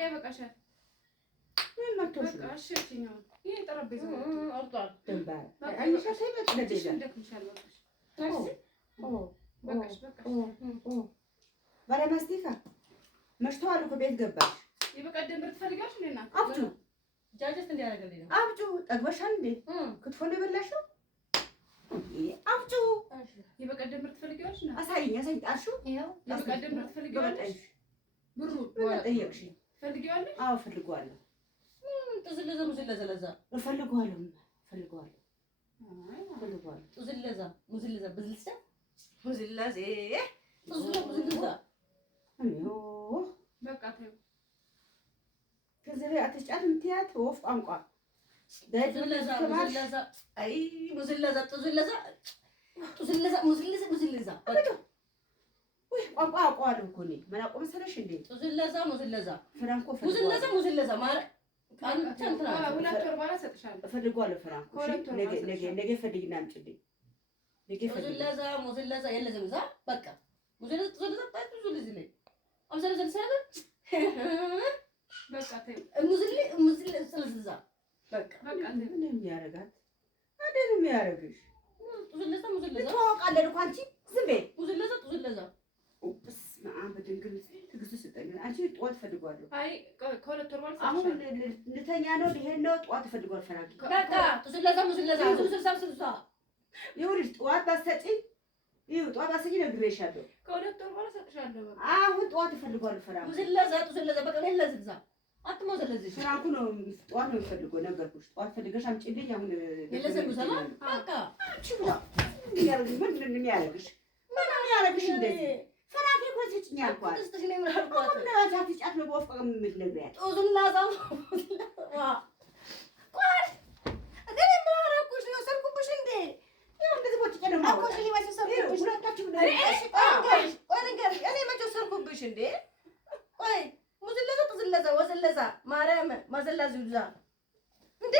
በቃ ይበቃሻል። ምን መጥቶሽ ነው? በቃ እሺ እቺኛው ይሄ ጠረጴዛው አውጣ ደንባር አይሽ ሳይመጥ ለደዛ እንደክምሻል በቃሽ በቃሽ ባለ ማስቲካ መሽተዋል እኮ ቤት ገባሽ። የበቀደም ብር ትፈልጋለሽ እንዴ? እናት አብጩ ጃጀት እንዲያደርግልኝ ነው። አብጩ ጠግበሻል እንዴ? ክትፎ ነው የበላሽው? አብጩ የበቀደም ብር ትፈልጋለሽ? አሳይኝ አሳይኝ ጣልሹ ይሄው የበቀደም ብር ትፈልጋለሽ? ብሩ ጠየቅሽ? ትፈልጊዋለሽ? አዎ ፈልገዋለሁ። ጥዝለዛ ሙዝለዛ ለዛ ፈልገዋለሁ ፈልገዋለሁ ፈልገዋለሁ ጥዝለዛ ሙዝለዛ ብዝልሳ ሙዝለዛ ጥዝለዛ ሙዝለዛ አዮ በቃ ተይው። ከዚህ አትጫት ምትያት ወፍ ቋንቋ ጥዝለዛ ሙዝለዛ አይ ሙዝለዛ ጥዝለዛ ጥዝለዛ ሙዝለዛ ሙዝለዛ ወይ ቋንቋ አውቀዋለሁ እኮ እኔ ምን አውቀው መሰለሽ እንዴ? ጥዝለዛ ሙዝለዛ ፍራንኮ ሙዝለዛ ሙዝለዛ ማለት አንተ ሁለት ወር በኋላ እሰጥሻለሁ። እፈልገዋለሁ ፍራንኮ ነገ ፈልጊና አምጪልኝ። ነገ ፈልጊ ሙዝለዛ ሙዝለዛ የለዘም ዛ በቃ ሙዝለዛ ጥዝለዛ ጥዝለዛ ላይ አምሰለዘለ ሰለ በቃ ተይው። ሙዝለዛ ጥዝለዛ በቃ በቃ ምን የሚያረጋት አይደል የሚያረግሽ? ጥዝለዛ ሙዝለዛ ተዋውቃለን እኮ አንቺ ዝም በይ። ሙዝለዛ ጥዝለዛ በስመ አብ በድንግል ትዕግስት ስጠኝ። አንቺ ጠዋት እፈልገዋለሁ። አይ ከሁለት ወር በኋላ አሁን ልተኛ ነው ልሄድ ነው። ጠዋት እፈልገዋለሁ። ፈራጊ በቃ ጥዝለዛ ሙዝለዛ ሙዝለዛ ይኸውልሽ ጠዋት ባትሰጪኝ ጠዋት ባትሰጪኝ ነግሬሻለሁ። ከሁለት ወር በኋላ እሰጥሻለሁ። አሁን ጠዋት እፈልገዋለሁ። ፈራጊ ሙዝለዛ ጥዝለዛ በቃ ለለዛ አትሞዘለዝሽ ፍራንኩ ነው ጠዋት ነው የምፈልገው ነገርኩሽ። ጠዋት ፈልገሽ አምጪልኝ። አሁን የለዘም ሰላም በቃ ችግር ምንድን ነው የሚያደርግሽ? ምን የሚያደርግሽ እንደዚህ ፈራፊ እኮ ስጭኝ አልኳት። ትስተሽ ነው ምራልኳት አሁን ዛት ጫት ነው በወፍቀ የምትነግሪያት ጥዝለዛ ዋ ቆይ እኔ ምን አደረኩሽ? ነው ሰርኩብሽ እንዴ? ይኸው እንደዚህ ቦጭ ነው አኮሽ ሊባሽ ሰርኩብሽ ሁለታችሁ ነው እኔ መቼ ሰርኩብሽ እንዴ? ቆይ ሙዝለዛ ጥዝለዛ ወዘለዛ ማርያም ማዘላዝ ይዛ እንዴ